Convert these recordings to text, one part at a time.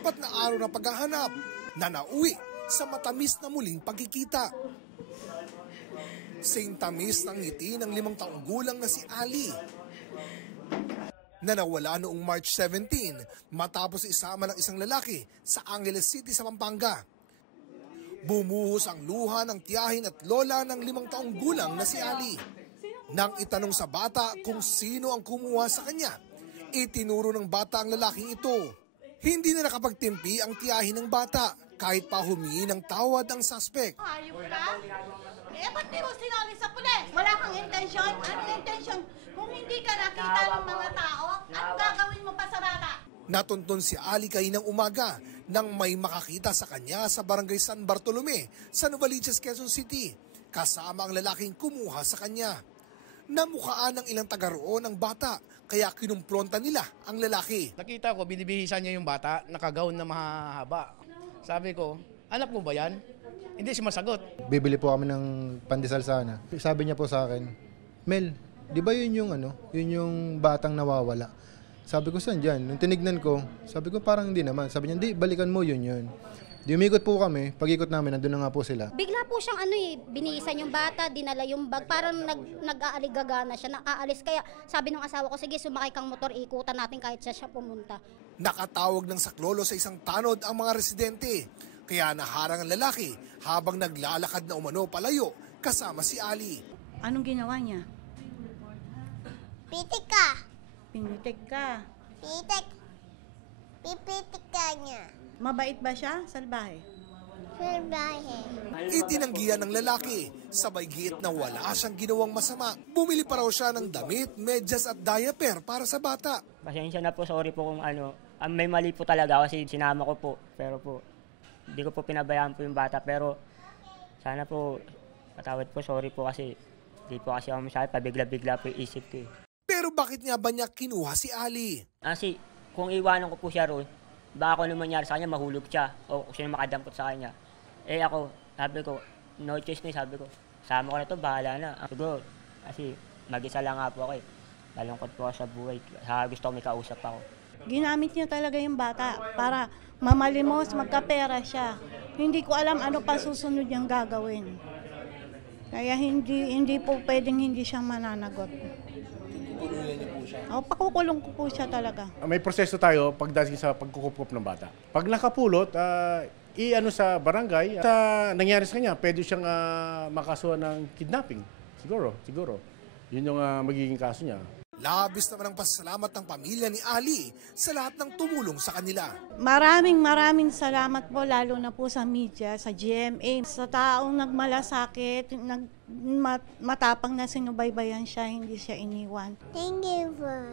4 na araw na paghahanap na nauwi sa matamis na muling pagkikita. Sing tamis ng ngiti ng 5 taong gulang na si Ali na nawala noong March 17 matapos isama ng isang lalaki sa Angeles City sa Pampanga. Bumuhos ang luha ng tiyahin at lola ng 5 taong gulang na si Ali. Nang itanong sa bata kung sino ang kumuha sa kanya, itinuro ng bata ang lalaking ito. Hindi na nakapagtimpi ang tiyahin ng bata kahit pa humingi ng tawad ang suspect. Hayop ka? Ba't di mo sinali sa pulis? Wala kang intensyon? Anong intensyon? Kung hindi ka nakita ng mga tao, ano gagawin mo pa sa bata? Natuntun si Ali kaninang umaga nang may makakita sa kanya sa barangay San Bartolome sa Novaliches, Quezon City, kasama ang lalaking kumuha sa kanya. Namukhaan ng ilang taga roon ang bata, kaya kinumpronta nila ang lalaki. Nakita ko, binibihisan niya yung bata, nakagaon na mahaba. Sabi ko, anak mo ba yan? Hindi siya masagot. Bibili po kami ng pandesal sana. Sabi niya po sa akin, Mel, di ba yun yung batang nawawala? Sabi ko, saan dyan? Nung tinignan ko, sabi ko parang hindi naman. Sabi niya, hindi, balikan mo yun. Di umikot po kami, pag-ikot namin, nandun na nga po sila. Bigla po siyang binihisan yung bata, dinala yung bag, parang nag-aaligagana siya, nakaalis. Kaya sabi ng asawa ko, sige sumakay kang motor, ikutan natin kahit siya pumunta. Nakatawag ng saklolo sa isang tanod ang mga residente, kaya naharang ang lalaki habang naglalakad na umano palayo kasama si Ali. Anong ginawa niya? Pitik ka. Pinitik ka. Pipitik ka niya. Mabait ba siya? Salbahe? Salbahe. Itinanggihan ng lalaki, sabay giit na wala siyang ginawang masama. Bumili pa raw siya ng damit, medyas at diaper para sa bata. Pasensya na po, sorry po kung may mali po talaga kasi sinama ko po. Pero po, hindi ko po pinabayaan po yung bata. Pero sana po, patawad po, sorry po kasi hindi po kasi ako masyari, pabigla-bigla po yung isip ko eh. Pero bakit nga ba niya kinuha si Ali? Kasi kung iwanan ko po siya roon, baka kung ano mangyari sa kanya, mahulog siya o siya makadampot sa kanya. Eh ako, sabi ko, no choice na sabi ko. Sama ko na to, bahala na. Siguro, kasi mag-isa lang nga po ako eh. Malungkot po ako sa buhay. Gusto ko may kausap ako. Ginamit niya talaga yung bata para mamalimos, magkapera siya. Hindi ko alam ano pa susunod niyang gagawin. Kaya hindi po pwedeng hindi siya mananagot. Pakukulong ko po siya talaga. May proseso tayo pagdating sa pagkukup ng bata. Pag nakapulot, i-ano sa barangay, sa nangyari sa kanya, pwede siyang makasuhan ng kidnapping. Siguro. Yun yung magiging kaso niya. Labis naman ang pasasalamat ng pamilya ni Ali sa lahat ng tumulong sa kanila. Maraming salamat po lalo na po sa media, sa GMA, sa taong nagmalasakit, matapang na sinubaybayan siya, hindi siya iniwan. Thank you for...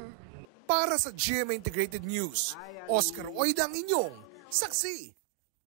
Para sa GMA Integrated News, Oscar Oida ang inyong saksi.